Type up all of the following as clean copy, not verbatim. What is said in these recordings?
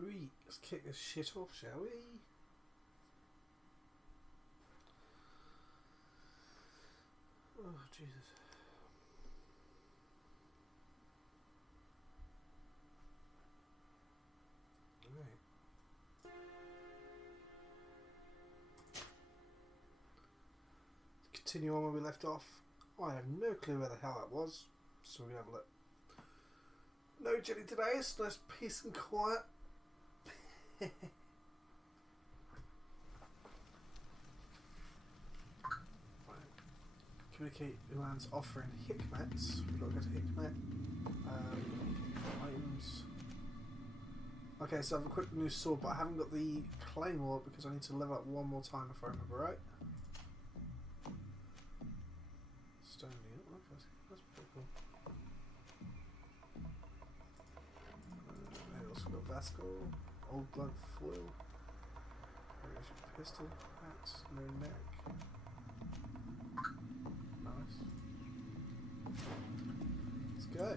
Let's kick this shit off, shall we? Oh, Jesus. Right. Continue on where we left off. I have no clue where the hell that was, so we're going to have a look. No jelly today, it's nice peace and quiet. Communicate Ulan's offering Hikmets. We've got to go to Hikmet. Items. Okay, so I have a quick new sword, but I haven't got the claymore because I need to level up one more time if I remember right. Stone needle. Okay, that's pretty cool. We also got Vascal, Old Blood Foil, Pistol, Hat, no neck. Nice. Let's go.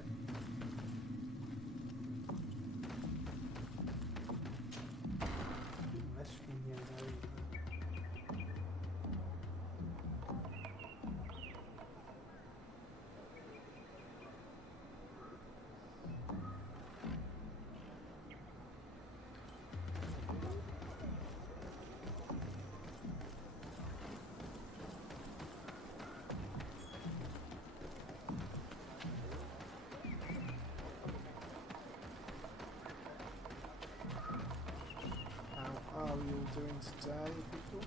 How are we all doing today, people?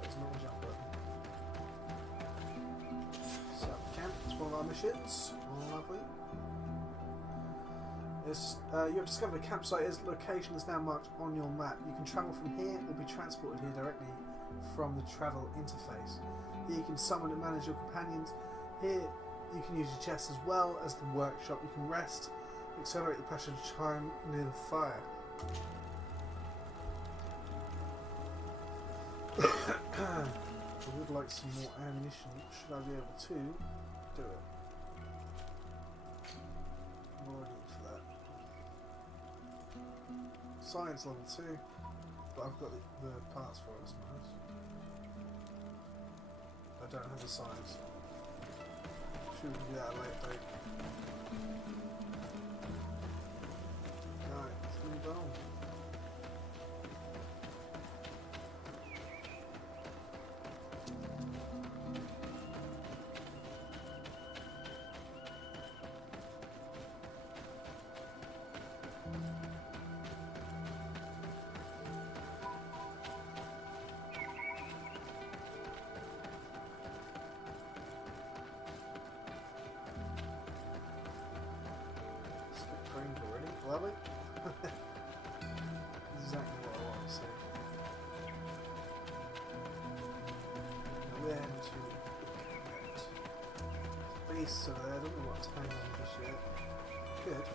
There's no jump button. South camp, it's one of our missions. Lovely. You have discovered a campsite. Its location is now marked on your map. You can travel from here or be transported here directly from the travel interface. Here you can summon and manage your companions. Here you can use your chest as well as the workshop. You can rest, accelerate the passage of time near the fire. I would like some more ammunition. Should I be able to do it? What do I need for that? Science level 2, but I've got the parts for it, I suppose. I don't have the science. Should we do that at a later date? Right, let's move on. Already, lovely. Exactly what I want to see. And then to base over there. I don't know what time on just yet. Good,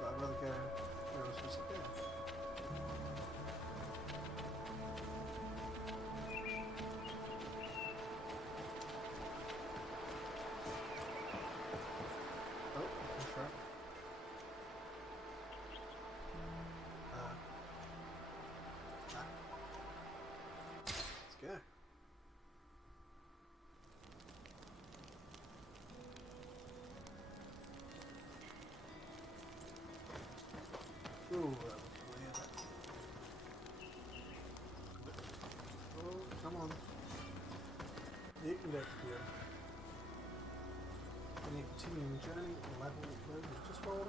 but I'd rather go where I was supposed to go. Go. Ooh, that was weird. Oh, come on. You can go here. Can you continue the journey or level? Just roll it in.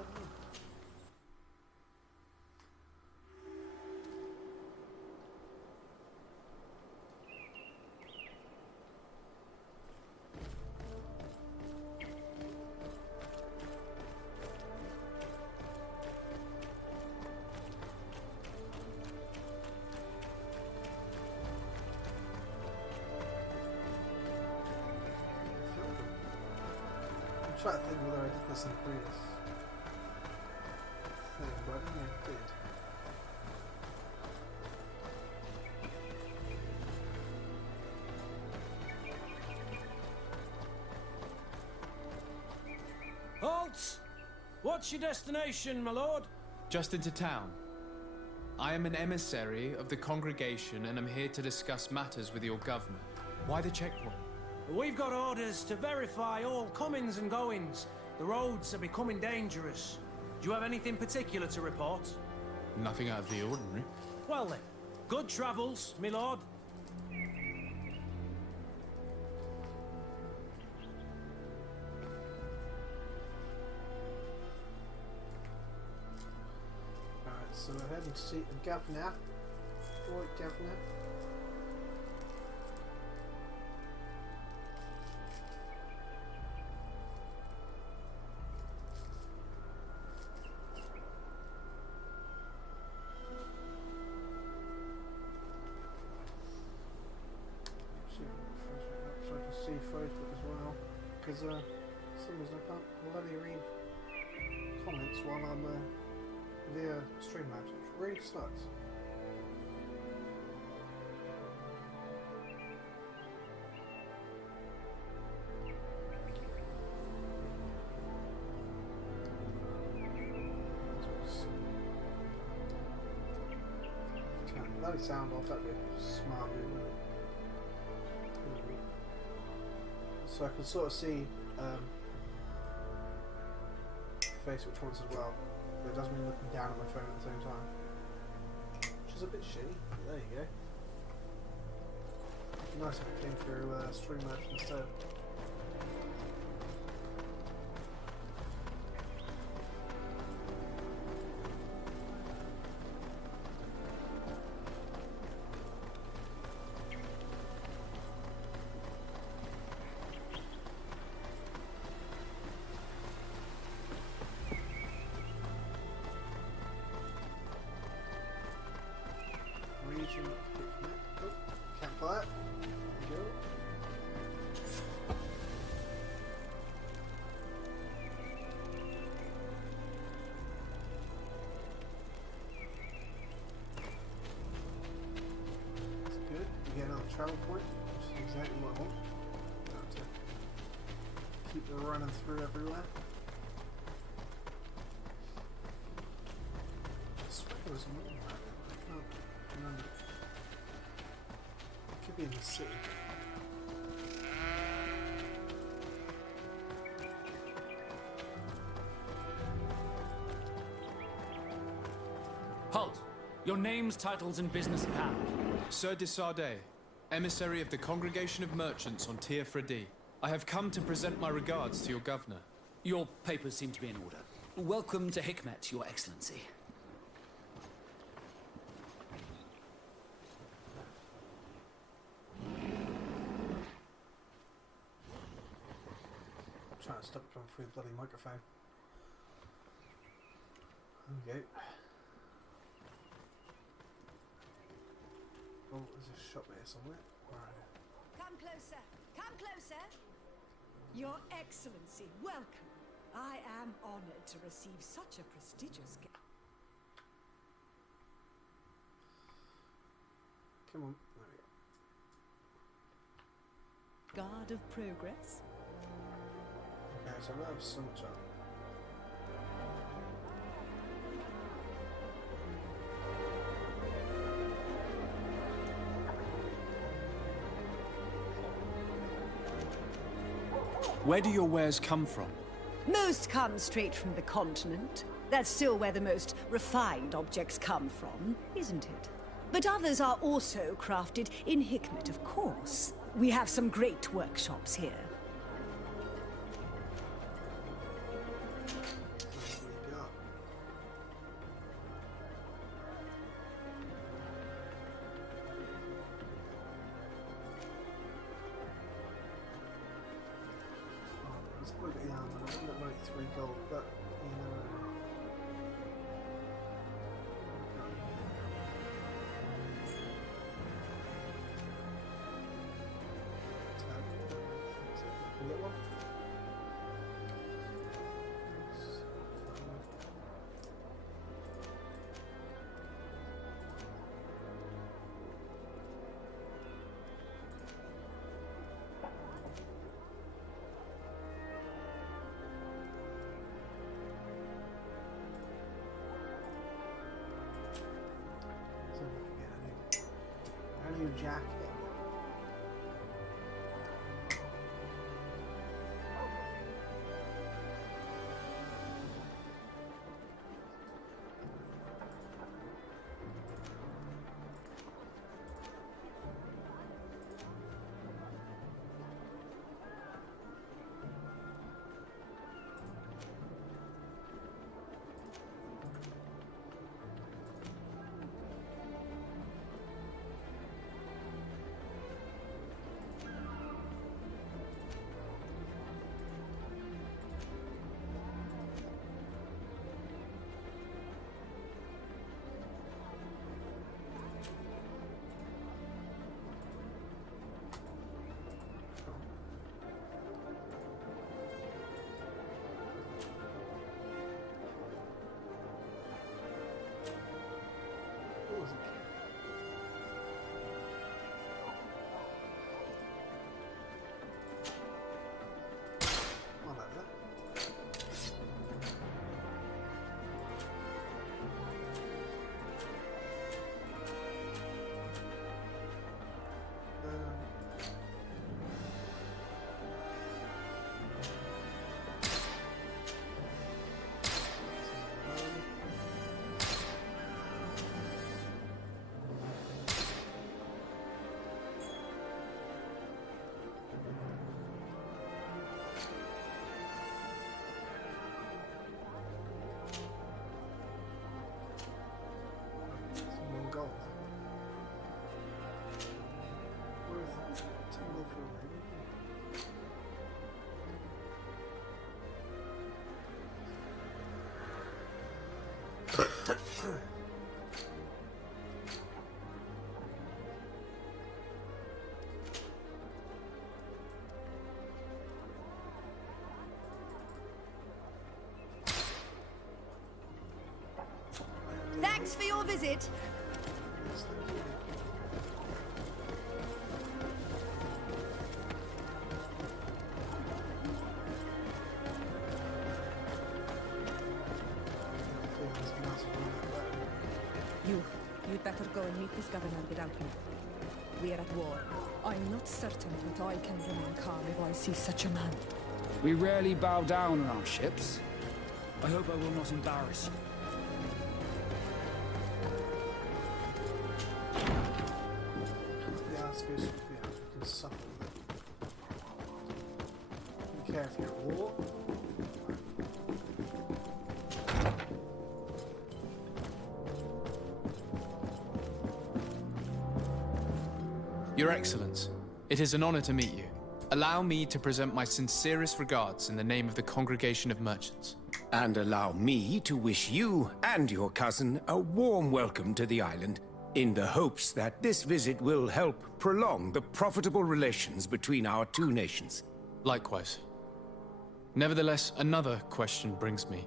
I'm trying to think whether I did this in the previous thing, but I don't think I did. What's your destination, my lord? Just into town. I am an emissary of the congregation and am here to discuss matters with your governor. Why the checkpoint? We've got orders to verify all comings and goings. The roads are becoming dangerous. Do you have anything particular to report? Nothing out of the ordinary. Well then, good travels, my lord. Alright, so we're heading to see the governor. Right, governor. So I can see Facebook as well, because for some reason I can't bloody read comments while I'm via Streamlabs, which really sucks. Turn the bloody sound off, that'd be a smart move, wouldn't it? So I can sort of see Facebook comments as well, but it doesn't mean looking down at my phone at the same time, which is a bit shitty, but there you go. Nice if it came through Streamlabs instead. Oh, campfire. There we go. That's good. We get another travel point, which is exactly what I want. Have to keep the running through everywhere. I swear there was another one right there. I can't remember. It could be in the city. Halt! Your names, titles, and business at hand. Sir de Sardet, emissary of the Congregation of Merchants on Tier Fredi. I have come to present my regards to your governor. Your papers seem to be in order. Welcome to Hikmet, Your Excellency. Trying to stop it from through the bloody microphone. There we go. Oh, there's a shop here somewhere. Where are you? Come closer. Come closer. Your Excellency, welcome. I am honored to receive such a prestigious gift. Come on. There we go. Guard of progress. Okay, so I have so much up. Where do your wares come from? Most come straight from the continent. That's still where the most refined objects come from, isn't it? But others are also crafted in Hikmet, of course. We have some great workshops here. What do we got? Oh, it's quite a bit, I wouldn't like 3 gold, but you never know. Can we get one? new jacket. What was it? Oh, that's it. Some more gold. Where is it? Tingle for Thanks for your visit. Yes, thank you. I feel this must be better. You'd better go and meet this governor without me. We are at war. I'm not certain that I can remain calm if I see such a man. We rarely bow down on our ships. I hope I will not embarrass you. Yeah, let's go. Yeah, we can suffer with it. Do you care if you're at war? Your Excellence, it is an honor to meet you. Allow me to present my sincerest regards in the name of the Congregation of Merchants. And allow me to wish you and your cousin a warm welcome to the island, in the hopes that this visit will help prolong the profitable relations between our two nations. Likewise. Nevertheless, another question brings me.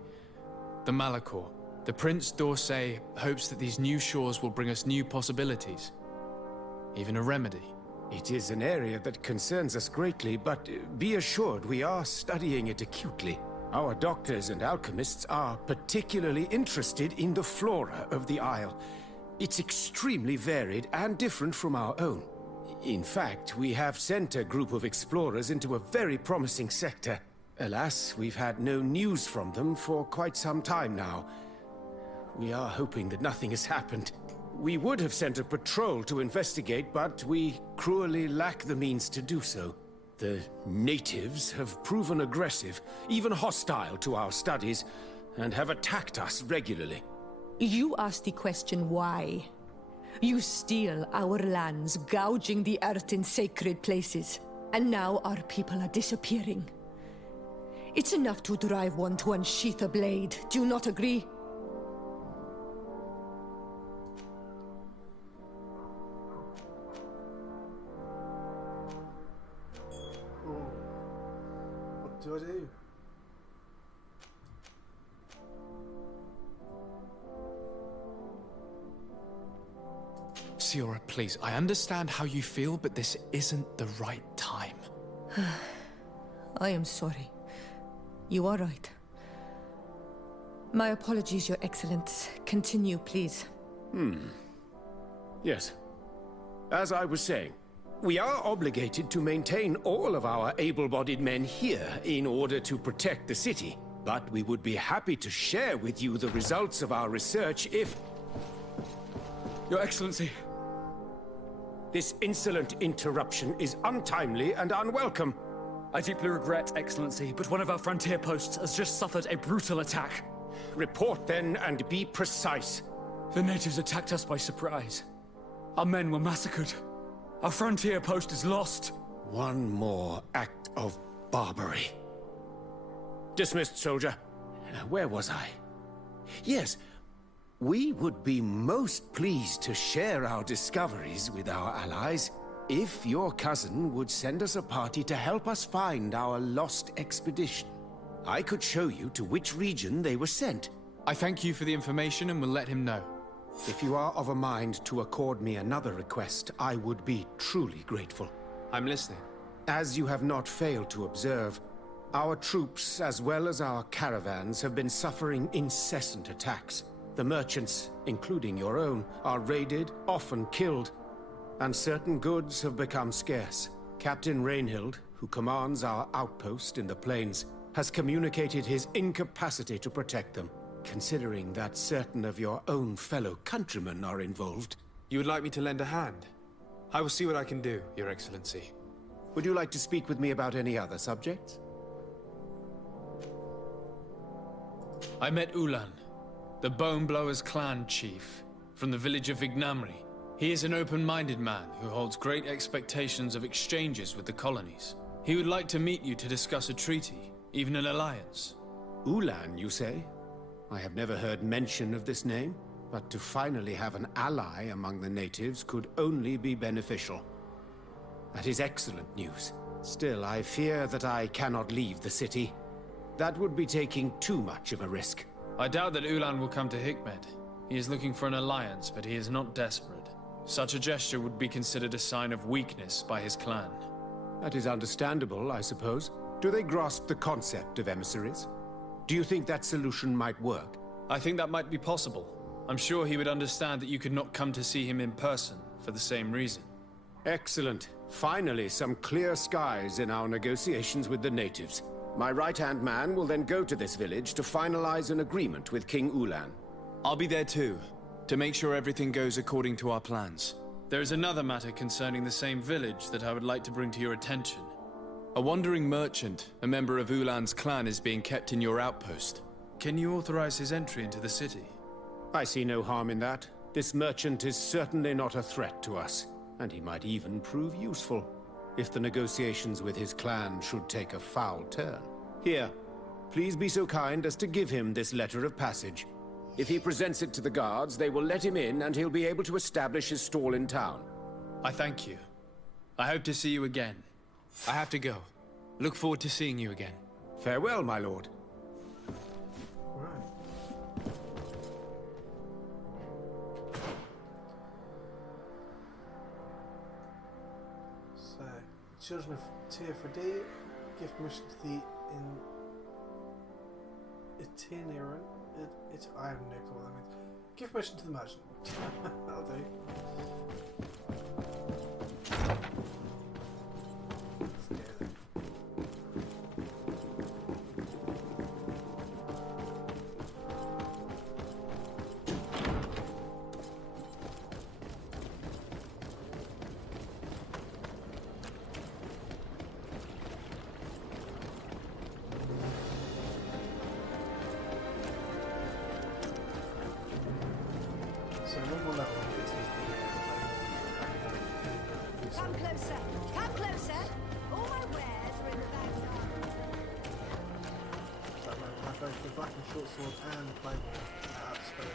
The Malachor. The Prince d'Orsay hopes that these new shores will bring us new possibilities. Even a remedy. It is an area that concerns us greatly, but be assured we are studying it acutely. Our doctors and alchemists are particularly interested in the flora of the Isle. It's extremely varied and different from our own. In fact, we have sent a group of explorers into a very promising sector. Alas, we've had no news from them for quite some time now. We are hoping that nothing has happened. We would have sent a patrol to investigate, but we cruelly lack the means to do so. The natives have proven aggressive, even hostile to our studies, and have attacked us regularly. You ask the question why. You steal our lands, gouging the earth in sacred places. And now our people are disappearing. It's enough to drive one to unsheath a blade. Do you not agree? What do I do? Siora, please, I understand how you feel, but this isn't the right time. I am sorry. You are right. My apologies, Your Excellence. Continue, please. Yes. As I was saying, we are obligated to maintain all of our able-bodied men here in order to protect the city. But we would be happy to share with you the results of our research if... Your Excellency. This insolent interruption is untimely and unwelcome. I deeply regret, Excellency, but one of our frontier posts has just suffered a brutal attack. Report then and be precise. The natives attacked us by surprise. Our men were massacred. Our frontier post is lost. One more act of barbarity. Dismissed, soldier. Where was I? Yes, we would be most pleased to share our discoveries with our allies if your cousin would send us a party to help us find our lost expedition. I could show you to which region they were sent. I thank you for the information and will let him know. If you are of a mind to accord me another request, I would be truly grateful. I'm listening. As you have not failed to observe, our troops, as well as our caravans, have been suffering incessant attacks. The merchants, including your own, are raided, often killed, and certain goods have become scarce. Captain Rainhild, who commands our outpost in the plains, has communicated his incapacity to protect them. Considering that certain of your own fellow countrymen are involved. You would like me to lend a hand? I will see what I can do, Your Excellency. Would you like to speak with me about any other subjects? I met Ulan, the Bone Blowers clan chief, from the village of Vignamri. He is an open-minded man who holds great expectations of exchanges with the colonies. He would like to meet you to discuss a treaty, even an alliance. Ulan, you say? I have never heard mention of this name, but to finally have an ally among the natives could only be beneficial. That is excellent news. Still, I fear that I cannot leave the city. That would be taking too much of a risk. I doubt that Ulan will come to Hikmet. He is looking for an alliance, but he is not desperate. Such a gesture would be considered a sign of weakness by his clan. That is understandable, I suppose. Do they grasp the concept of emissaries? Do you think that solution might work? I think that might be possible. I'm sure he would understand that you could not come to see him in person for the same reason. Excellent. Finally, some clear skies in our negotiations with the natives. My right-hand man will then go to this village to finalize an agreement with King Ulan. I'll be there too, to make sure everything goes according to our plans. There is another matter concerning the same village that I would like to bring to your attention. A wandering merchant, a member of Ulan's clan, is being kept in your outpost. Can you authorize his entry into the city? I see no harm in that. This merchant is certainly not a threat to us, and he might even prove useful, if the negotiations with his clan should take a foul turn. Here, please be so kind as to give him this letter of passage. If he presents it to the guards, they will let him in and he'll be able to establish his stall in town. I thank you. I hope to see you again. I have to go. Look forward to seeing you again. Farewell, my lord. Right. So, children of Teofredi give permission to the itinerant. I have no clue what that means. Give permission to the merchant. That'll do. Come closer. Come closer. All my wares are in the backyard. So I have both the black and short sword and the claymore at disposal.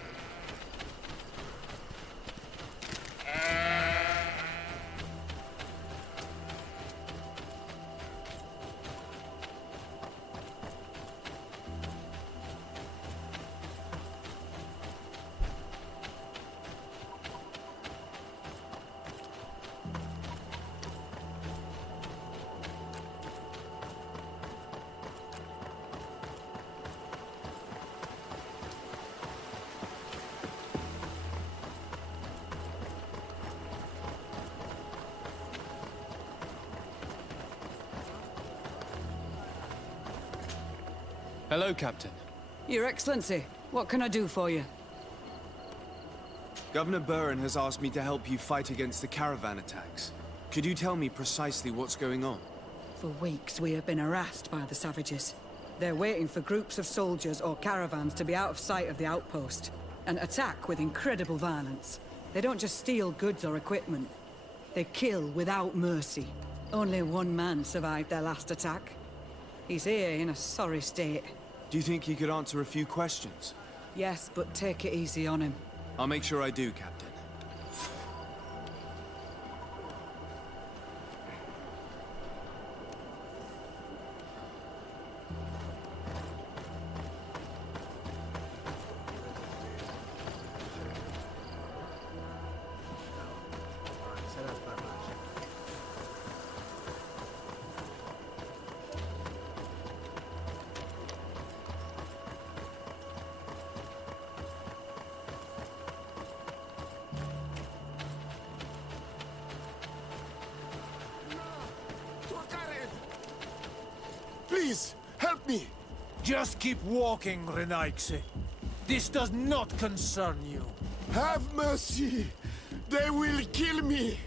Hello, Captain. Your Excellency, what can I do for you? Governor Buren has asked me to help you fight against the caravan attacks. Could you tell me precisely what's going on? For weeks we have been harassed by the savages. They're waiting for groups of soldiers or caravans to be out of sight of the outpost, and attack with incredible violence. They don't just steal goods or equipment. They kill without mercy. Only one man survived their last attack. He's here in a sorry state. Do you think he could answer a few questions? Yes, but take it easy on him. I'll make sure I do, Captain. So that's that much. Please, help me! Just keep walking, Renaigse. This does not concern you. Have mercy! They will kill me!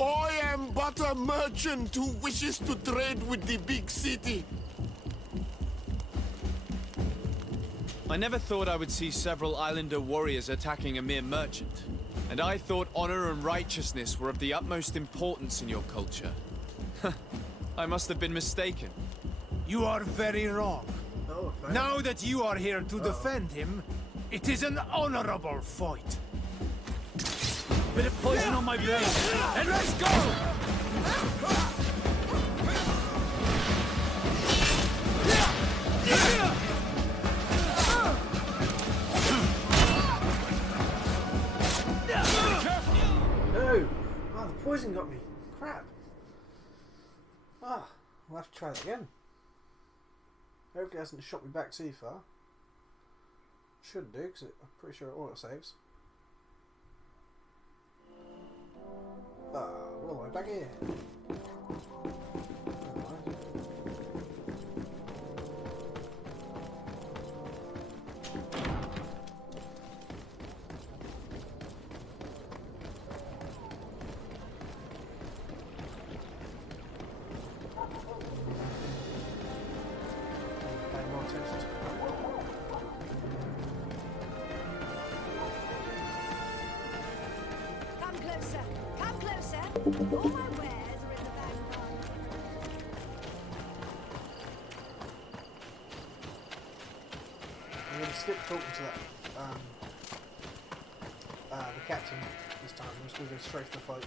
I am but a merchant who wishes to trade with the big city. I never thought I would see several Islander warriors attacking a mere merchant. And I thought honor and righteousness were of the utmost importance in your culture. I must have been mistaken. You are very wrong. Oh, thank Now that you are here to defend him, it is an honorable fight. Bit of poison on my blade, and let's go! No! Oh, the poison got me. Crap. Ah, I'll have to try that again. Hopefully it hasn't shot me back too far. Shouldn't do, because I'm pretty sure it auto saves. Ah, we're all the way back here. Pay more attention to Come closer. Come closer. All my wares are in the background. I'm going to skip talking to that the captain this time. I'm just going to go straight to the fight.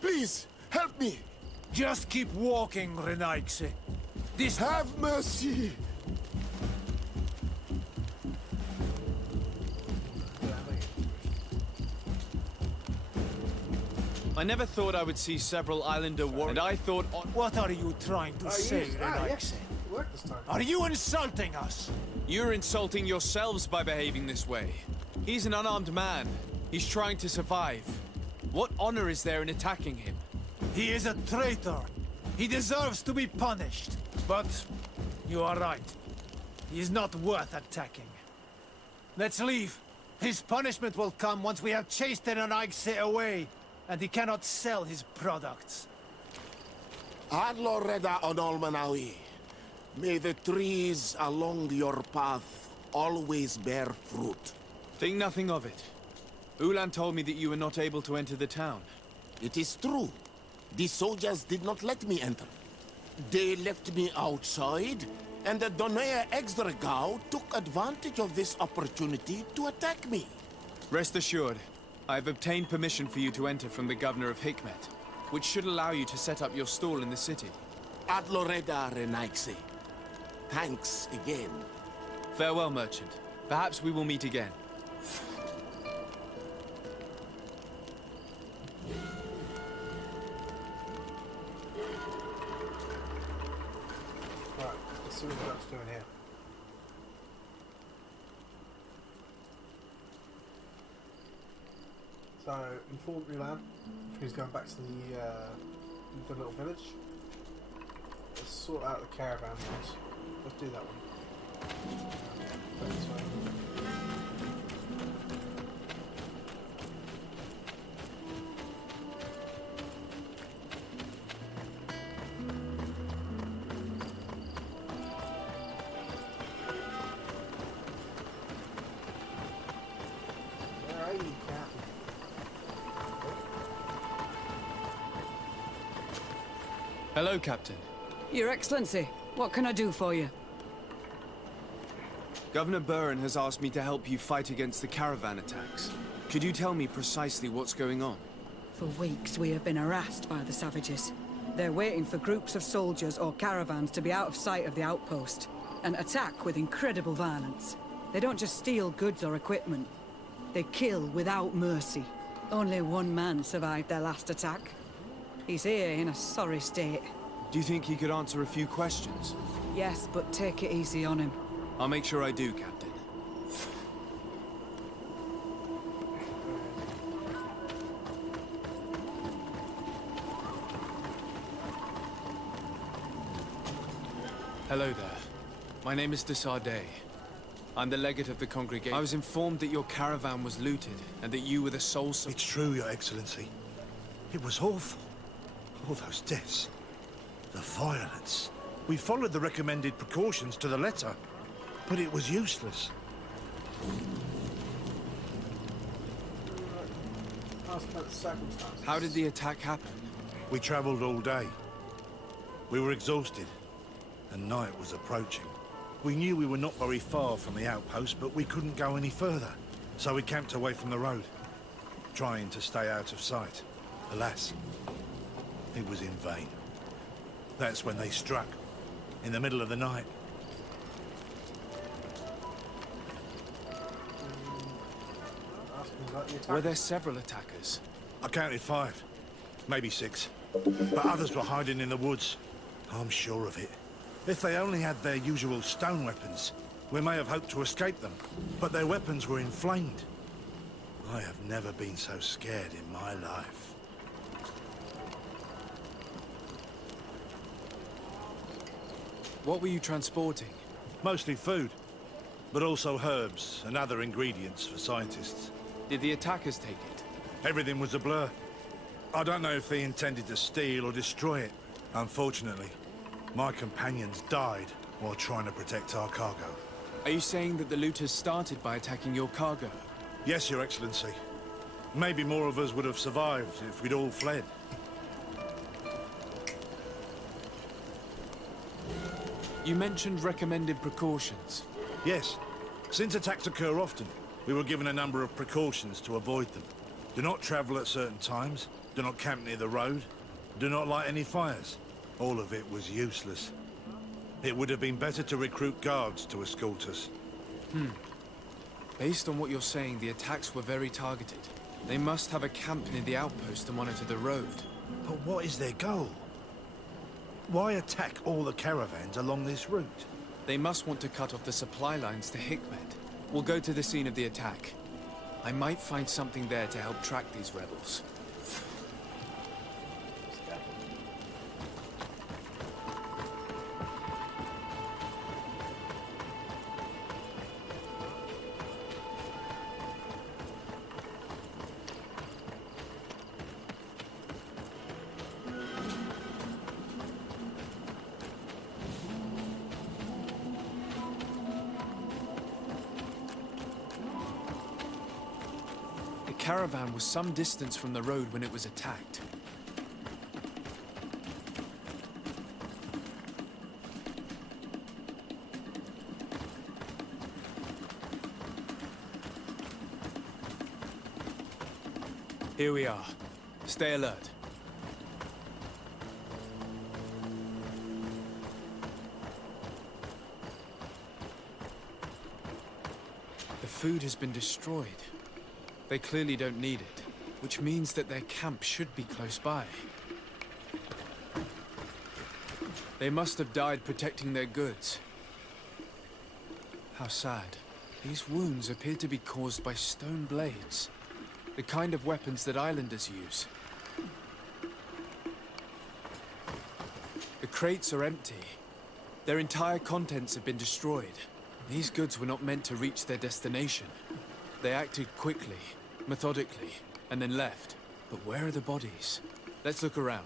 Please, help me! Just keep walking, Renaigse. This Have mercy! I never thought I would see several Islander warriors, and I thought What are you trying to say, Renaigse? Yes, it worked this time. Are you insulting us? you're insulting yourselves by behaving this way. He's an unarmed man. He's trying to survive. What honor is there in attacking him? He is a traitor. He deserves to be punished. But you are right. He is not worth attacking. Let's leave. His punishment will come once we have chased Renaigse away, and he cannot sell his products. Adlo Reda Onolmanawi. May the trees along your path always bear fruit. Think nothing of it. Ulan told me that you were not able to enter the town. It is true. The soldiers did not let me enter. They left me outside, and the Donea Exdragao took advantage of this opportunity to attack me. Rest assured, I have obtained permission for you to enter from the governor of Hikmet, which should allow you to set up your stall in the city. Ad Loreda Renaxe. Thanks again. Farewell, merchant. Perhaps we will meet again. Right, let's see what we're up to doing here. So, inform Ulan, he's going back to the little village. Let's sort out the caravan ones. Let's do that one. Go this way. Where are you, Captain? Hello, Captain. Your Excellency, what can I do for you? Governor Buren has asked me to help you fight against the caravan attacks. Could you tell me precisely what's going on? For weeks, we have been harassed by the savages. They're waiting for groups of soldiers or caravans to be out of sight of the outpost and attack with incredible violence. They don't just steal goods or equipment. They kill without mercy. Only one man survived their last attack. He's here in a sorry state. Do you think he could answer a few questions? Yes, but take it easy on him. I'll make sure I do, Captain. Hello there. My name is de Sardet. I'm the legate of the congregation. I was informed that your caravan was looted, and that you were the sole... It's true, Your Excellency. It was awful. All those deaths. The violence. We followed the recommended precautions to the letter, but it was useless. Ask about the circumstances. How did the attack happen? We traveled all day. We were exhausted, and night was approaching. We knew we were not very far from the outpost, but we couldn't go any further. So we camped away from the road, trying to stay out of sight. Alas, it was in vain. That's when they struck, in the middle of the night. Were there several attackers? I counted 5, maybe 6. But others were hiding in the woods. I'm sure of it. If they only had their usual stone weapons, we may have hoped to escape them. But their weapons were inflamed. I have never been so scared in my life. What were you transporting? Mostly food, but also herbs and other ingredients for scientists. Did the attackers take it? Everything was a blur. I don't know if they intended to steal or destroy it. Unfortunately, my companions died while trying to protect our cargo. Are you saying that the looters started by attacking your cargo? Yes, Your Excellency. Maybe more of us would have survived if we'd all fled. You mentioned recommended precautions. Yes. Since attacks occur often, we were given a number of precautions to avoid them. Do not travel at certain times, do not camp near the road, do not light any fires. All of it was useless. It would have been better to recruit guards to escort us. Based on what you're saying, the attacks were very targeted. They must have a camp near the outpost to monitor the road. But what is their goal? Why attack all the caravans along this route? They must want to cut off the supply lines to Hikmet. We'll go to the scene of the attack. I might find something there to help track these rebels. caravan was some distance from the road when it was attacked. Here we are. Stay alert. The food has been destroyed. They clearly don't need it, which means that their camp should be close by. They must have died protecting their goods. How sad. These wounds appear to be caused by stone blades. The kind of weapons that islanders use. The crates are empty. Their entire contents have been destroyed. These goods were not meant to reach their destination. They acted quickly, methodically, and then left. But where are the bodies? Let's look around.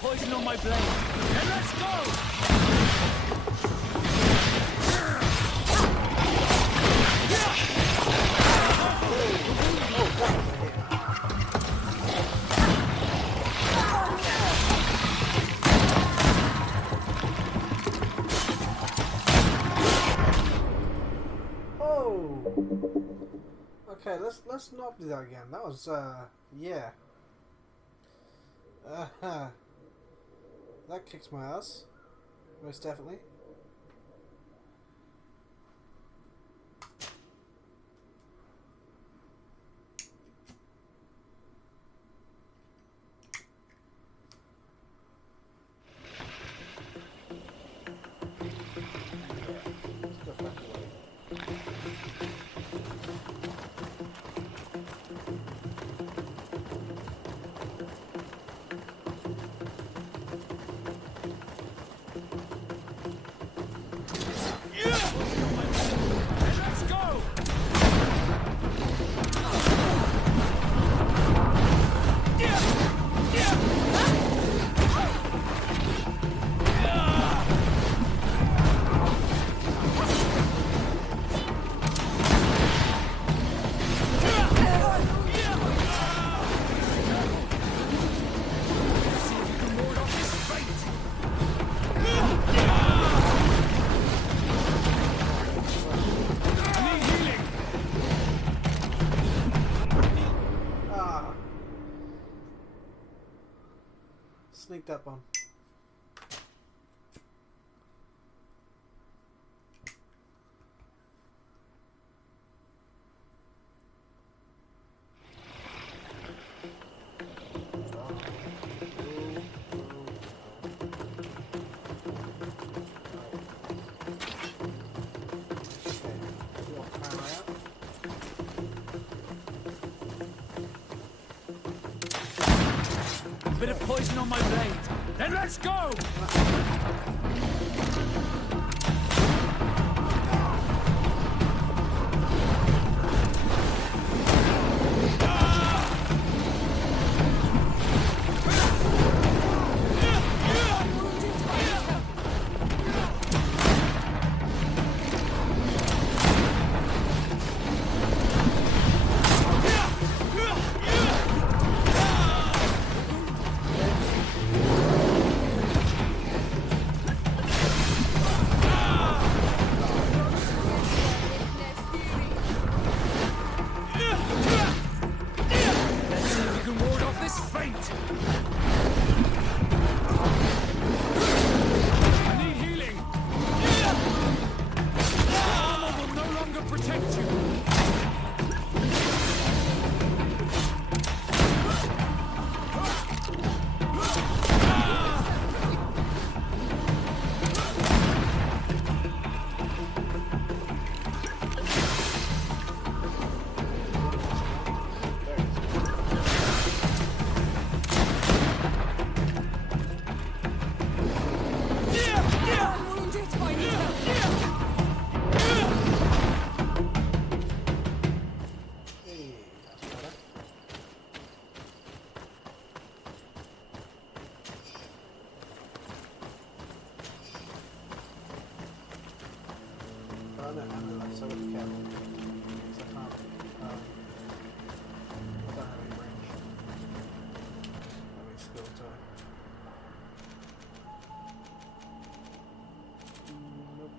Poison on my blade. And let's go! Okay, let's not do that again. That was yeah. That kicks my ass. Most definitely. Sneaked up on. Bit of poison on my blade. Then let's go! so I've got to be careful. Because I can't. I don't have any range. I have any skills, do I? Nope.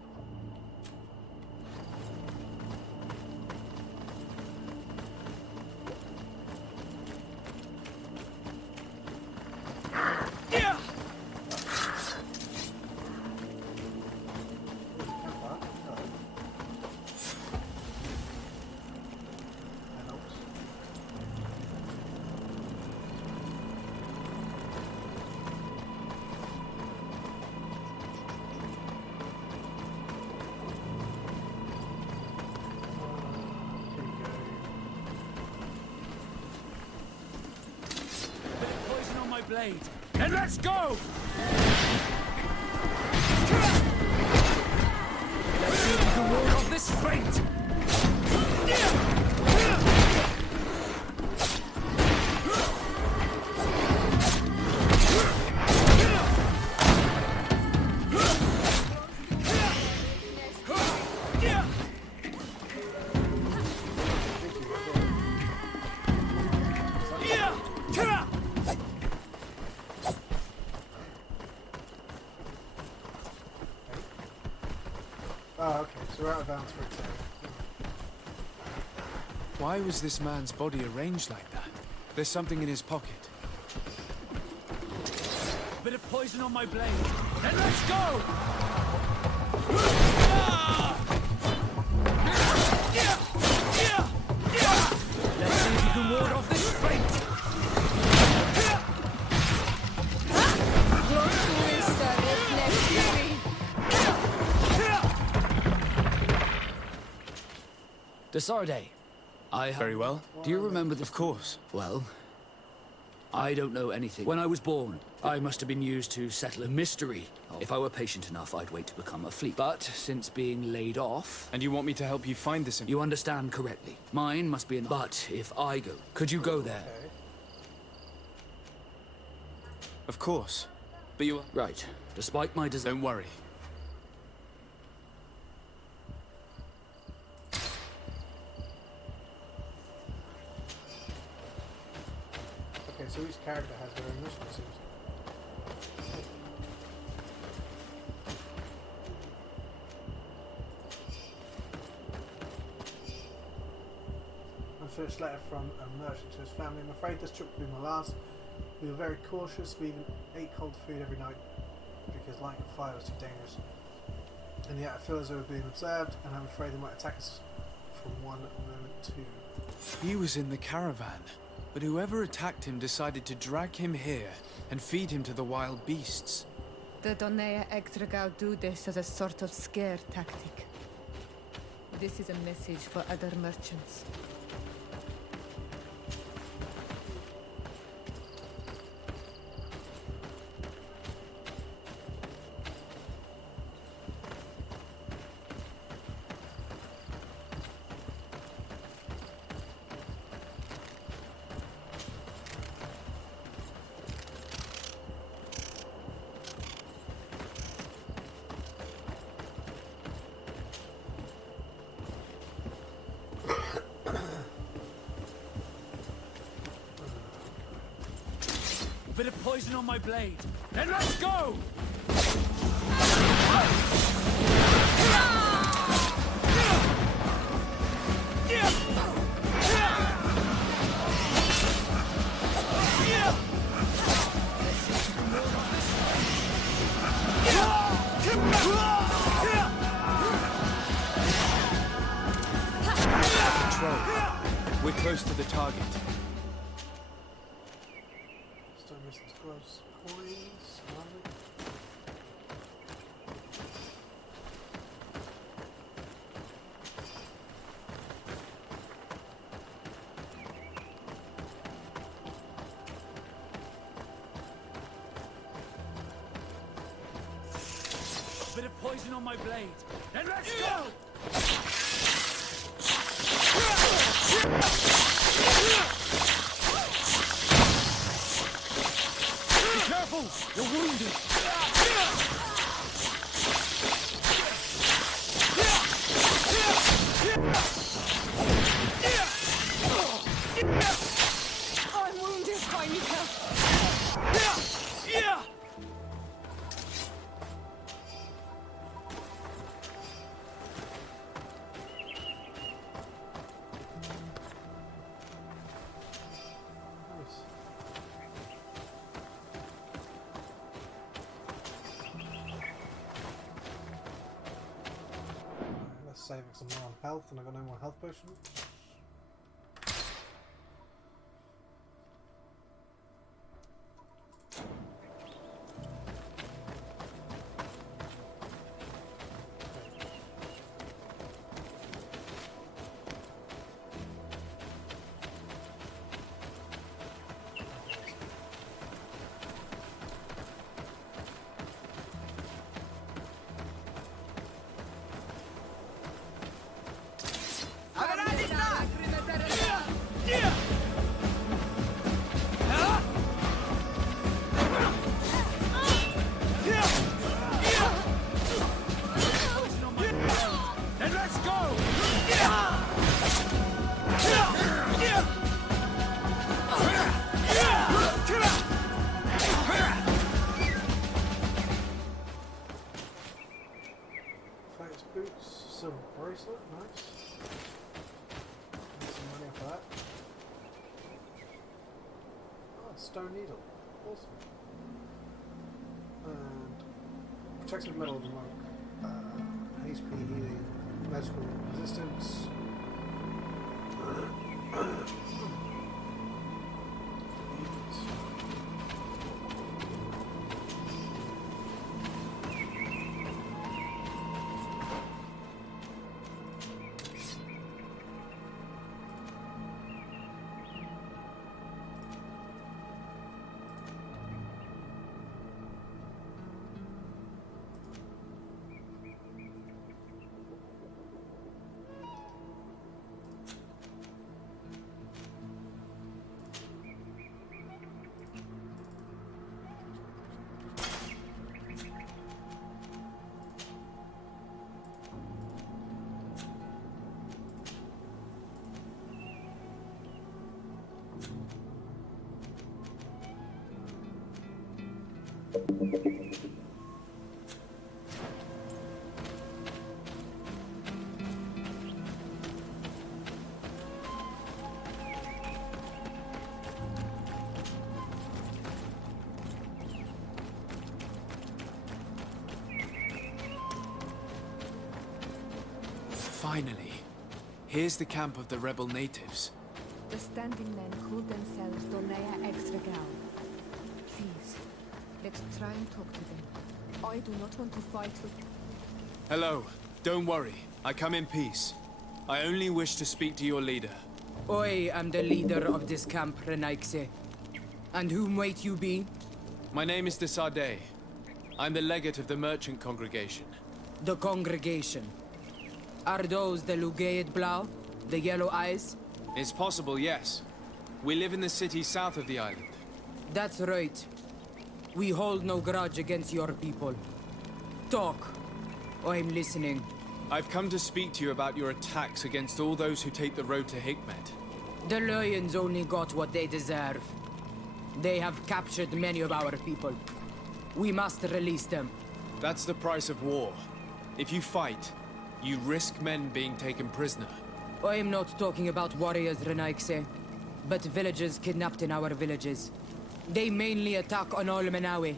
Poison on my blade. And let's go! Let's see if we can ward off this fate! Oh, okay, so we're out of bounds for a turn. Why was this man's body arranged like that? There's something in his pocket. Bit of poison on my blade. Then let's go! Let's see if you can ward off this fate! Desarde, Very well. Do you remember this? Of course. Well, I don't know anything. When I was born, I must have been used to settle a mystery. If I were patient enough, I'd wait to become a fleet. But since being laid off... And you want me to help you find this... You understand correctly. Mine must be an... But if I go, could you go there? Okay. Of course. But you... Right. Despite my desire... Don't worry. Okay, so each character has their own mission, it seems. Unfinished letter from a merchant to his family. I'm afraid this trip will be my last. We were very cautious. We even ate cold food every night because lighting a fire was too dangerous. And yet I feel as though we're being observed, and I'm afraid they might attack us from one moment to... He was in the caravan, but whoever attacked him decided to drag him here and feed him to the wild beasts. The Donea Extragao do this as a sort of scare tactic. This is a message for other merchants. Bit of poison on my blade. Then let's go! Control. We're close to the target. Still missing close points. Bit of poison on my blade. Then let's go! Be careful! You're wounded! I'm wounded. I need help. Saving some more on health, and I've got no more health potions. Bracelet, nice. Get some money off that. Oh, stone needle. Awesome. And protective metal of the monk. HP healing, magical resistance. Finally. Here's the camp of the rebel natives. The standing men call themselves Donea Exregal. Please, let's try and talk to them. I do not want to fight with... Hello. Don't worry. I come in peace. I only wish to speak to your leader. I am the leader of this camp, Renaikse. And whom might you be? My name is de Sardet. I'm the legate of the merchant congregation. The congregation. Are those the Lugaid Blau? The yellow eyes? It's possible, yes. We live in the city south of the island. That's right. We hold no grudge against your people. Talk. I'm listening. I've come to speak to you about your attacks against all those who take the road to Hikmet. The Lions only got what they deserve. They have captured many of our people. We must release them. That's the price of war. If you fight, you risk men being taken prisoner. I am not talking about warriors, Renaikse, but villagers kidnapped in our villages. They mainly attack on all Menawe,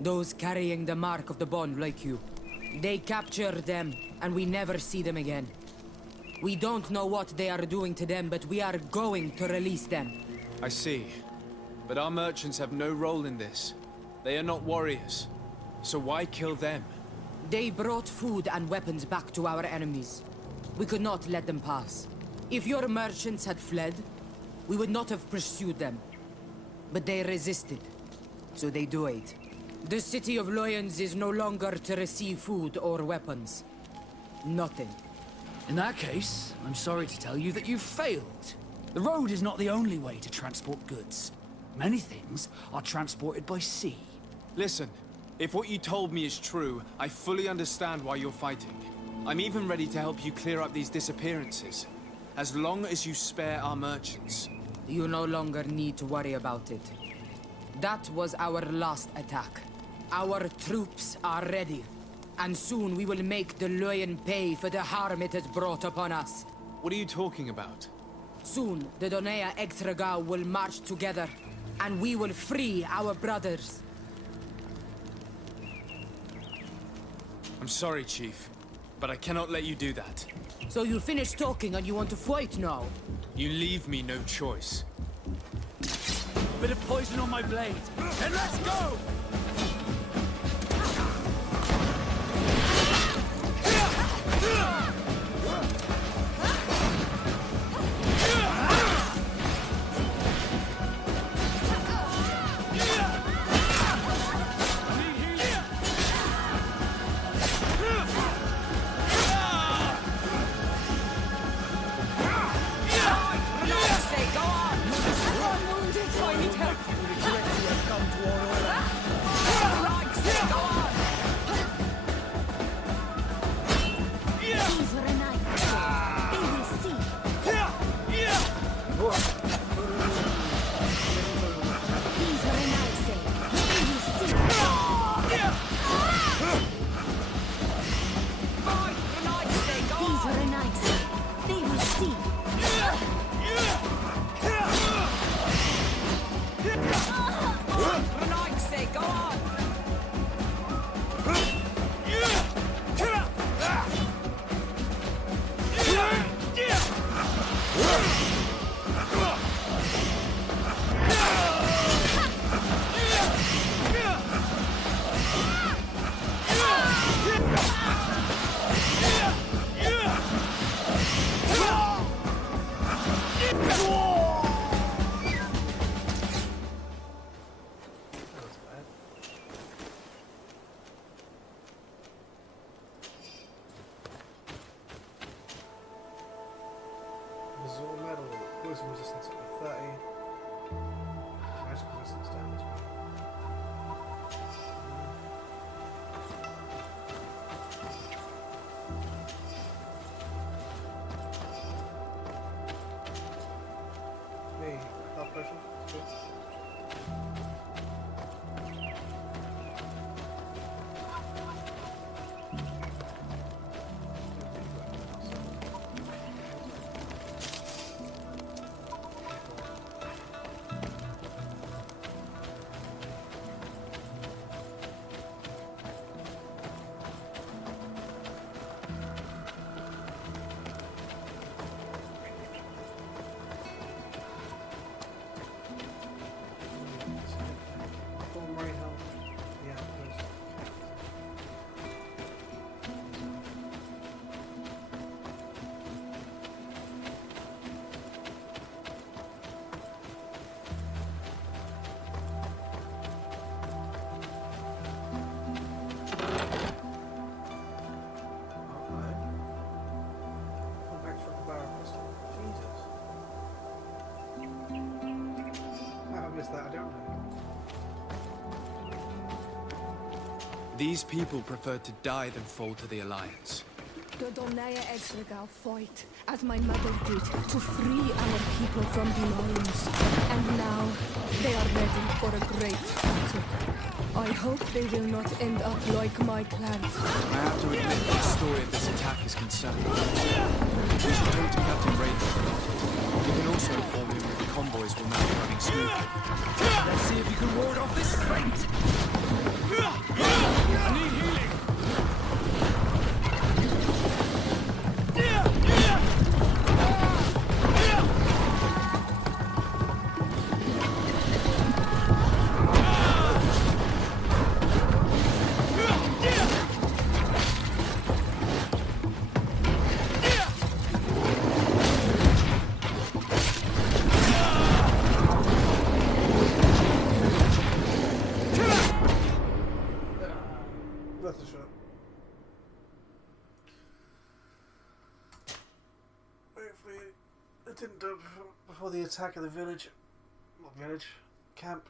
those carrying the mark of the bond like you. They capture them, and we never see them again. We don't know what they are doing to them, but we are going to release them. I see. But our merchants have no role in this. They are not warriors. So why kill them? They brought food and weapons back to our enemies. We could not let them pass. If your merchants had fled, we would not have pursued them. But they resisted, so they died. The city of Loyans is no longer to receive food or weapons. Nothing. In that case, I'm sorry to tell you that you've failed. The road is not the only way to transport goods. Many things are transported by sea. Listen, if what you told me is true, I fully understand why you're fighting. I'm even ready to help you clear up these disappearances. as long as you spare our merchants. You no longer need to worry about it. That was our last attack. Our troops are ready. And soon we will make the Loyan pay for the harm it has brought upon us. What are you talking about? Soon, the Donea Exregao will march together, and we will free our brothers. I'm sorry, Chief, but I cannot let you do that. So you finished talking and you want to fight now? You leave me no choice. Bit of poison on my blade, and let's go! Resort medal, poison resistance up to 30, magic resistance down to 20. Hey, health potion, that's good. That I don't know. These people preferred to die than fall to the Alliance. The Donea Exregao fight, as my mother did, to free our people from the lions. And now, they are ready for a great battle. I hope they will not end up like my clans. I have to admit that the story of this attack is concerning. We should talk to Captain Raven about it. We can also inform him that the convoys will now be running smoothly. Let's see if you can ward off this fate! I need healing! Worth a shot. Hopefully it didn't do it before the attack of the village. Not village. Camp.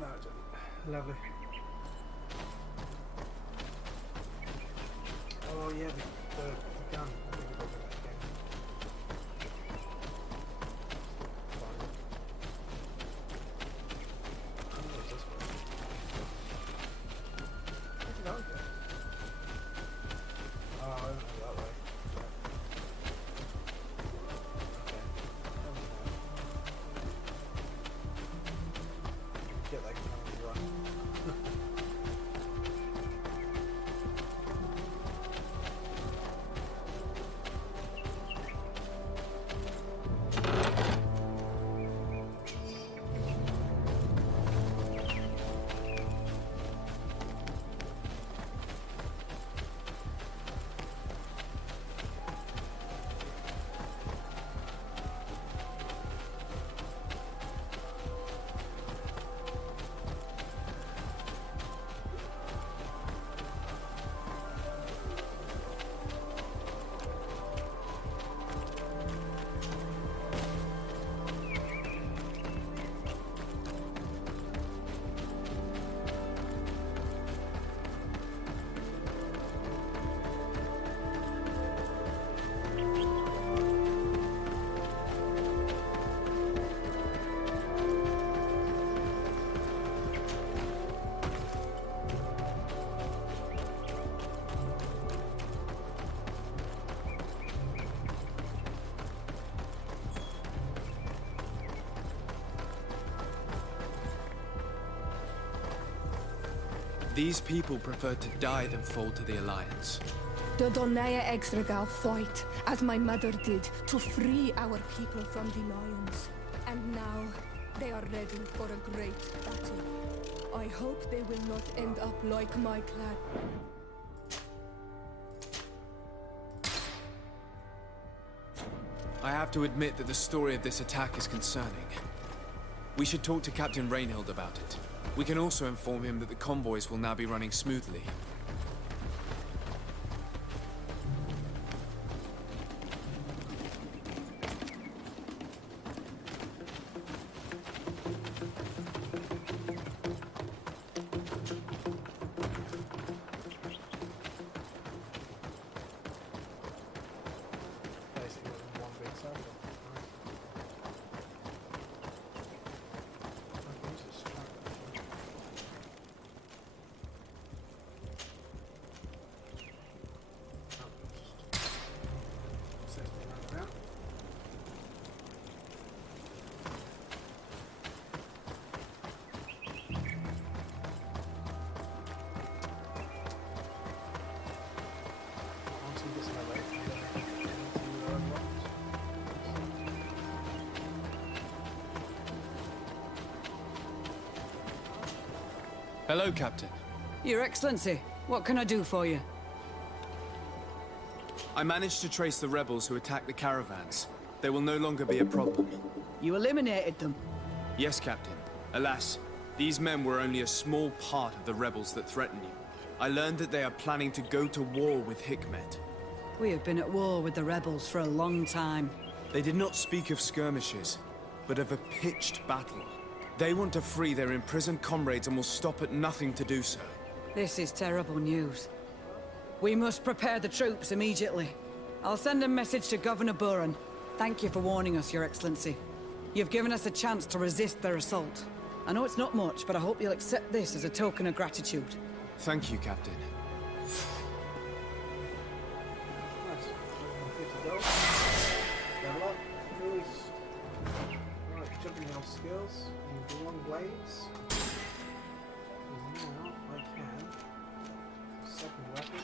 No, it didn't. Lovely. Oh yeah, the the gun. I think we've got to do that again. Fine. I don't know what's this way. Where did I go? Oh, I don't know that way. Okay. Get that gun and run. These people prefer to die than fall to the Alliance. The Donaya Exregal fight, as my mother did, to free our people from the lions. And now, they are ready for a great battle. I hope they will not end up like my clan. I have to admit that the story of this attack is concerning. We should talk to Captain Reinhild about it. We can also inform him that the convoys will now be running smoothly. Hello, Captain. Your Excellency, what can I do for you? I managed to trace the rebels who attacked the caravans. They will no longer be a problem. You eliminated them? Yes, Captain. Alas, these men were only a small part of the rebels that threaten you. I learned that they are planning to go to war with Hikmet. We have been at war with the rebels for a long time. They did not speak of skirmishes, but of a pitched battle. They want to free their imprisoned comrades and will stop at nothing to do so. This is terrible news. We must prepare the troops immediately. I'll send a message to Governor Buran. Thank you for warning us, Your Excellency. You've given us a chance to resist their assault. I know it's not much, but I hope you'll accept this as a token of gratitude. Thank you, Captain. Nice. Good to go. Level up. Release. Right, jumping health skills. Need long blades. And now I can. Second weapon.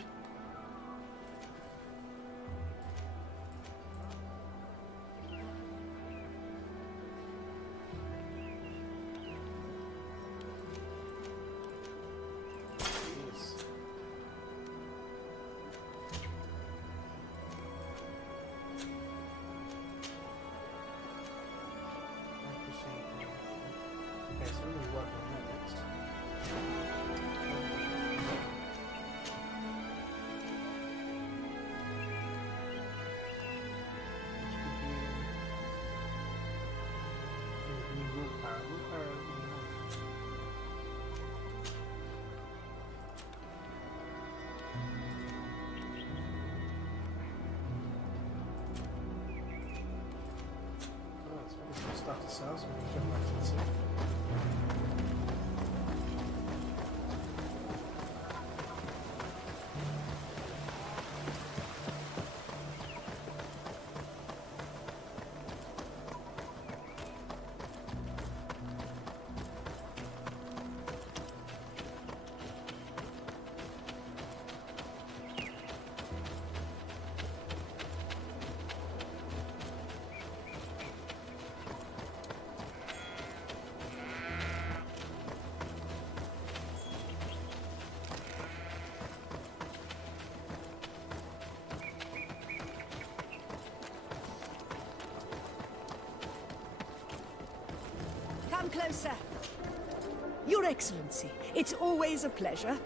Okay, so we're going to work on that next. ourselves and we can come back to the city. Come closer. Your Excellency, it's always a pleasure.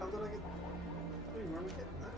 How did I get... I don't even remember getting that.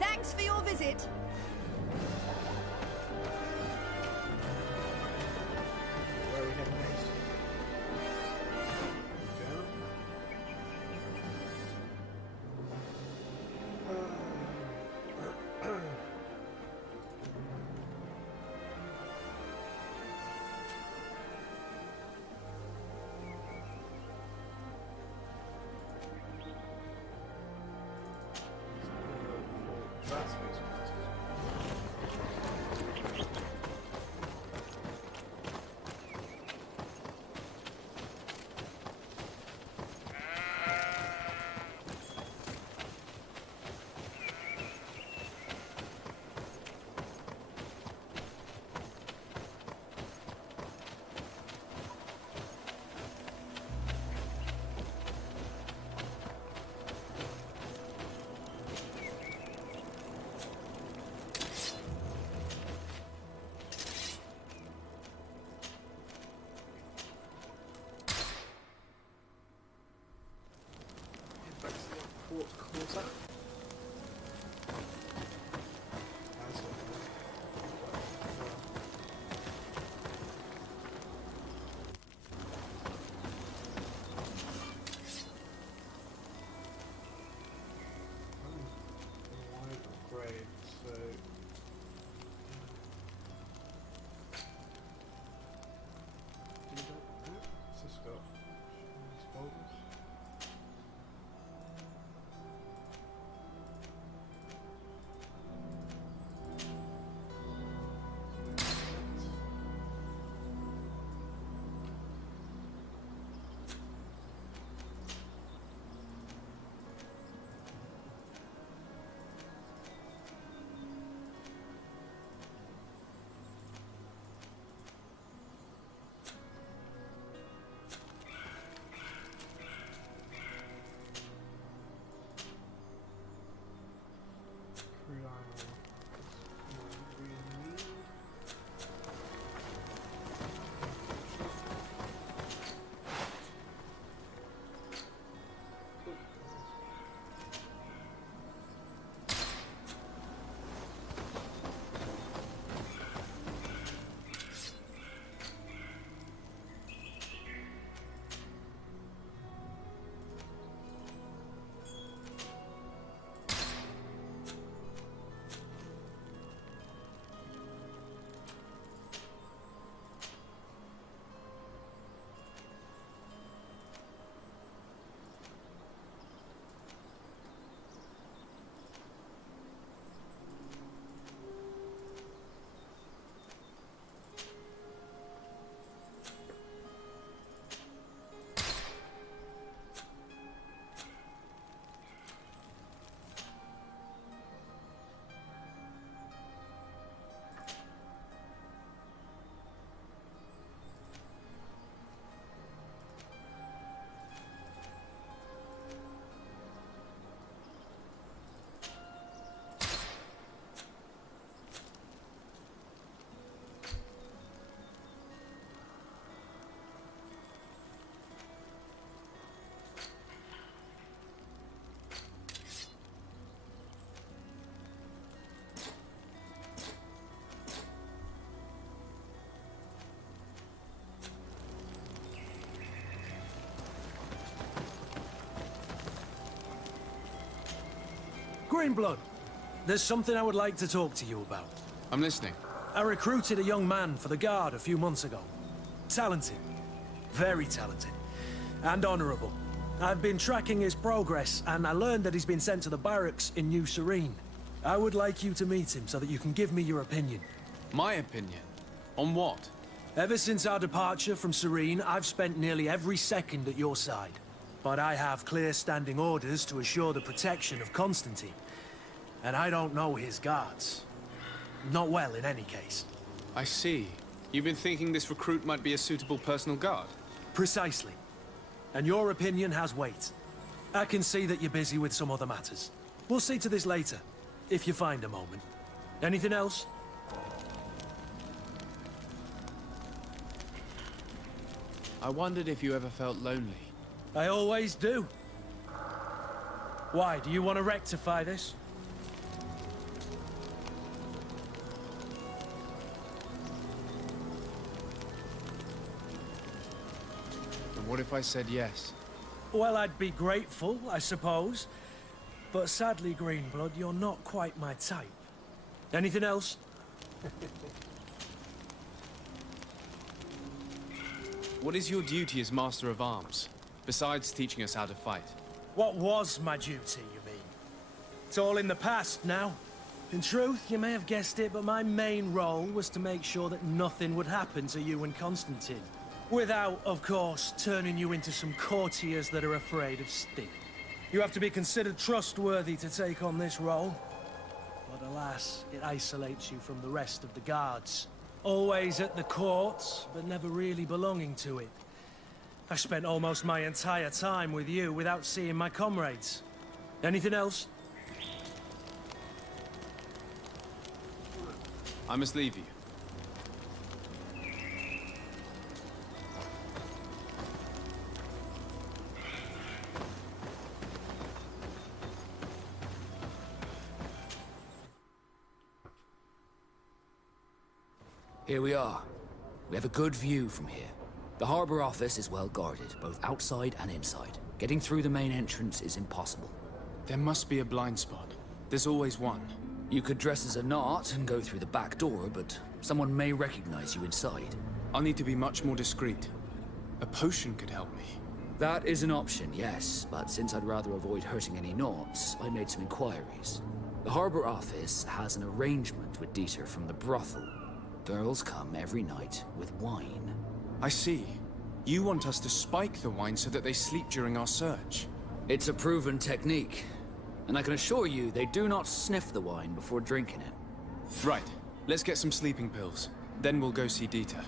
Thanks for your visit. Where are we heading next? That's better. That's okay. Wide upgrade, so what's this got? Spoilers. Crude iron ore. We need. Greenblood, there's something I would like to talk to you about. I'm listening. I recruited a young man for the Guard a few months ago. Talented. Very talented. And honorable. I've been tracking his progress, and I learned that he's been sent to the barracks in New Serene. I would like you to meet him so that you can give me your opinion. My opinion? On what? Ever since our departure from Serene, I've spent nearly every second at your side. But I have clear standing orders to assure the protection of Constantine. And I don't know his guards. Not well, in any case. I see. You've been thinking this recruit might be a suitable personal guard? Precisely. And your opinion has weight. I can see that you're busy with some other matters. We'll see to this later, if you find a moment. Anything else? I wondered if you ever felt lonely. I always do. Why, do you want to rectify this? And what if I said yes? Well, I'd be grateful, I suppose. But sadly, Greenblood, you're not quite my type. Anything else? What is your duty as Master of Arms, besides teaching us how to fight? What was my duty, you mean? It's all in the past now. In truth, you may have guessed it, but my main role was to make sure that nothing would happen to you and Constantine. Without, of course, turning you into some courtiers that are afraid of steel. You have to be considered trustworthy to take on this role. But alas, it isolates you from the rest of the guards. Always at the court, but never really belonging to it. I spent almost my entire time with you without seeing my comrades. Anything else? I must leave you. Here we are. We have a good view from here. The harbor office is well guarded, both outside and inside. Getting through the main entrance is impossible. There must be a blind spot. There's always one. You could dress as a knot and go through the back door, but someone may recognize you inside. I'll need to be much more discreet. A potion could help me. That is an option, yes, but since I'd rather avoid hurting any knots, I made some inquiries. The harbor office has an arrangement with Dieter from the brothel. Girls come every night with wine. I see. You want us to spike the wine so that they sleep during our search. It's a proven technique, and I can assure you they do not sniff the wine before drinking it. Right. Let's get some sleeping pills. Then we'll go see Dieter.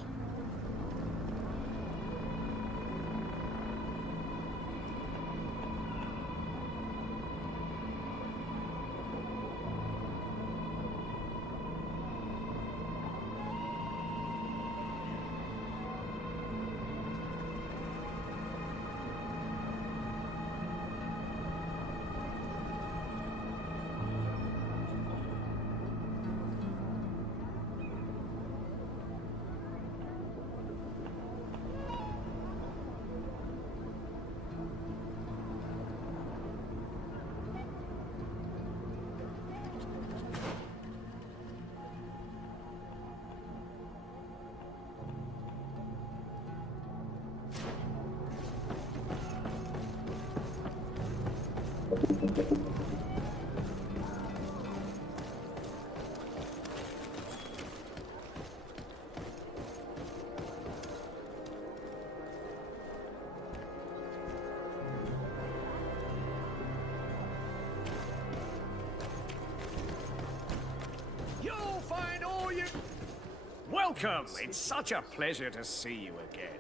Welcome! It's such a pleasure to see you again.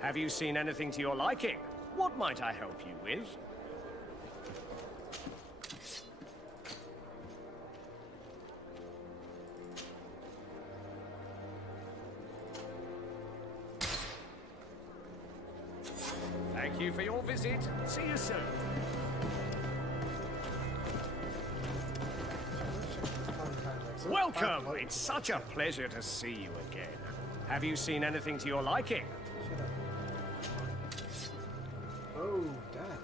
Have you seen anything to your liking? What might I help you with? Thank you for your visit. See you soon. Welcome! It's such a pleasure to see you again. Have you seen anything to your liking? Oh, damn.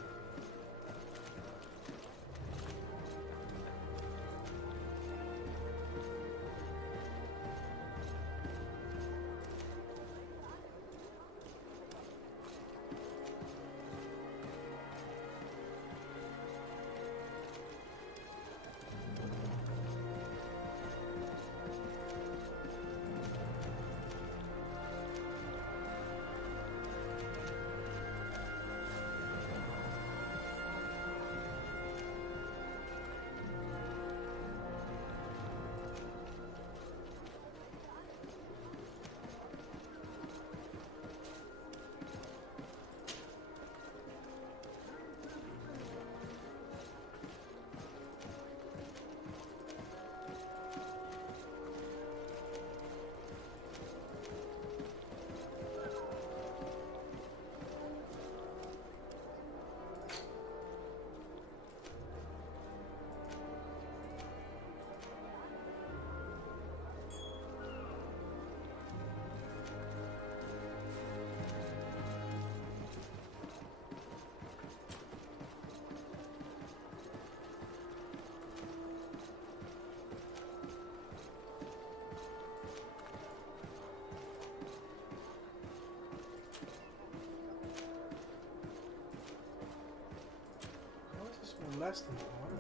Less than one.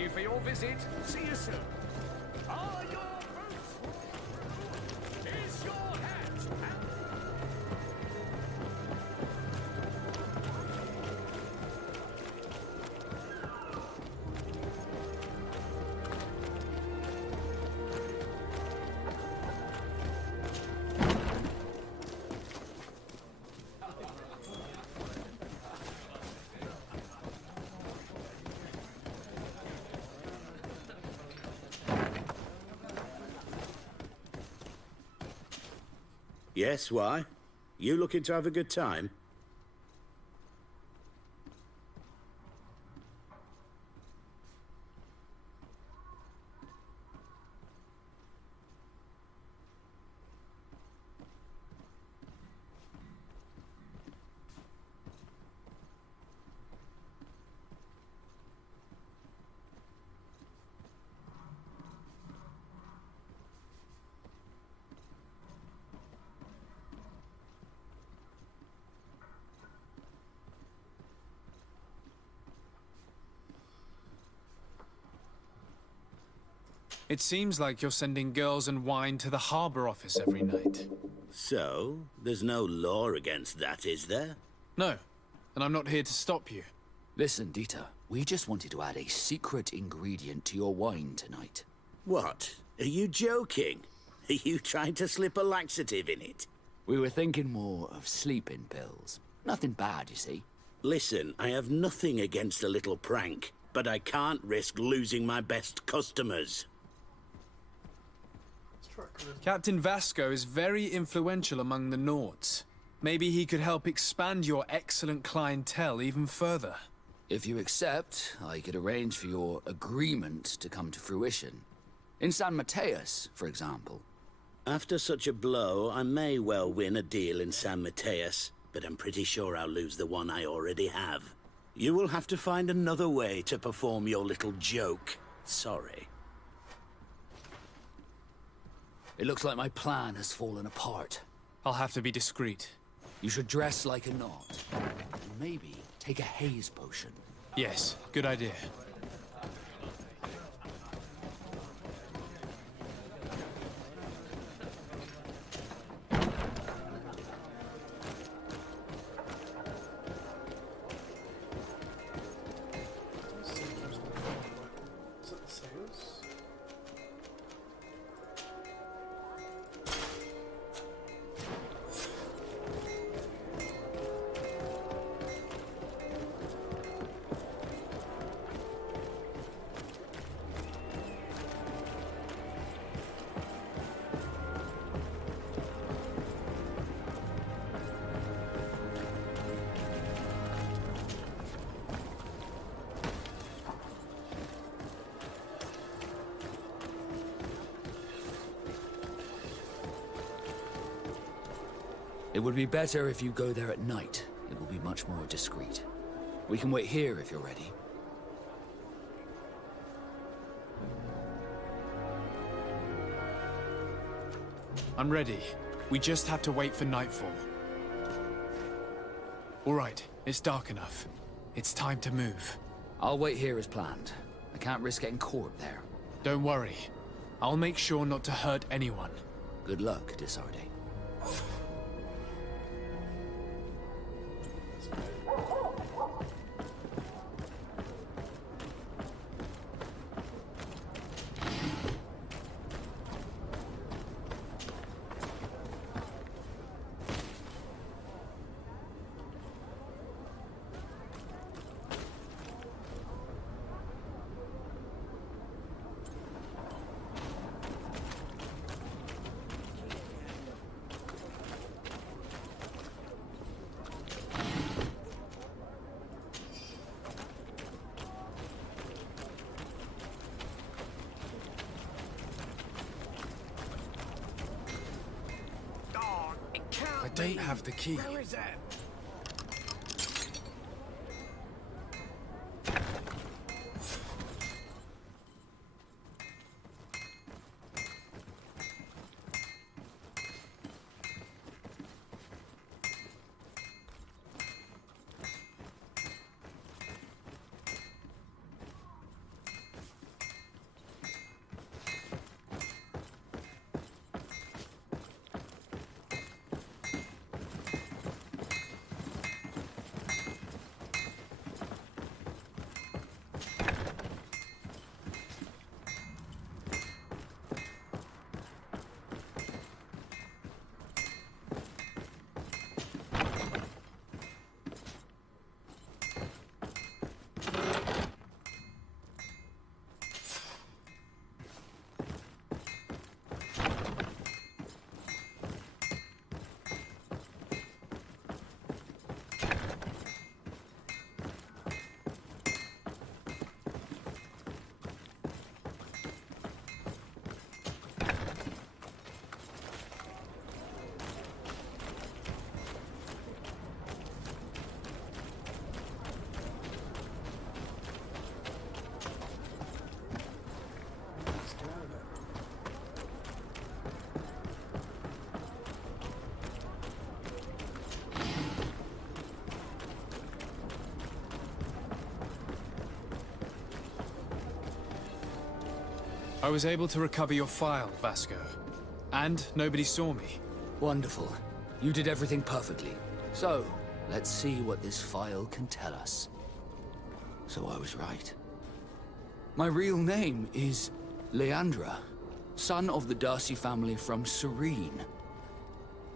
you for your visit. See you soon. Are your boots warm? Is your hat? Yes, why? You looking to have a good time? It seems like you're sending girls and wine to the harbor office every night. So, there's no law against that, is there? No, and I'm not here to stop you. Listen, Dieter, we just wanted to add a secret ingredient to your wine tonight. What? Are you joking? Are you trying to slip a laxative in it? We were thinking more of sleeping pills. Nothing bad, you see. Listen, I have nothing against a little prank, but I can't risk losing my best customers. Captain Vasco is very influential among the Nords. Maybe he could help expand your excellent clientele even further. If you accept, I could arrange for your agreement to come to fruition. In San Mateus, for example. After such a blow, I may well win a deal in San Mateus, but I'm pretty sure I'll lose the one I already have. You will have to find another way to perform your little joke. Sorry. It looks like my plan has fallen apart. I'll have to be discreet. You should dress like a Nod. And maybe take a haze potion. Yes, good idea. It would be better if you go there at night. It will be much more discreet. We can wait here if you're ready. I'm ready. We just have to wait for nightfall. All right, it's dark enough. It's time to move. I'll wait here as planned. I can't risk getting caught there. Don't worry. I'll make sure not to hurt anyone. Good luck, Disarde. I don't have the key. Where is it? I was able to recover your file, Vasco. And nobody saw me. Wonderful. You did everything perfectly. So, let's see what this file can tell us. So I was right. My real name is Leandra, son of the Darcy family from Serene.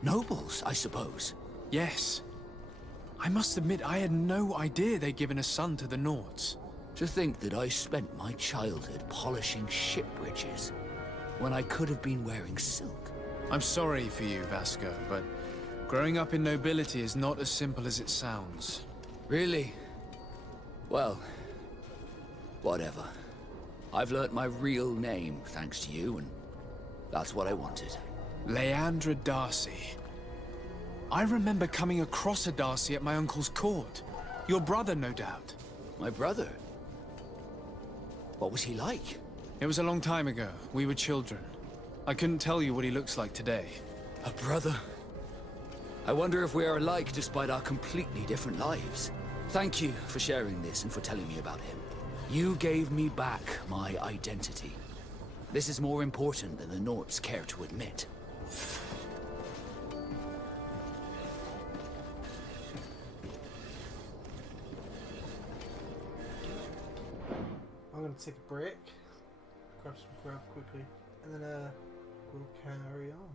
Nobles, I suppose. Yes. I must admit, I had no idea they'd given a son to the Nords. To think that I spent my childhood polishing ship bridges, when I could have been wearing silk. I'm sorry for you, Vasco, but growing up in nobility is not as simple as it sounds. Really? Well, whatever. I've learnt my real name, thanks to you, and that's what I wanted. Leandra Darcy. I remember coming across a Darcy at my uncle's court. Your brother, no doubt. My brother? What was he like? It was a long time ago. We were children. I couldn't tell you what he looks like today. A brother? I wonder if we are alike despite our completely different lives. Thank you for sharing this and for telling me about him. You gave me back my identity. This is more important than the Nords care to admit. I'm going to take a break, grab some grub quickly, and then we'll carry on.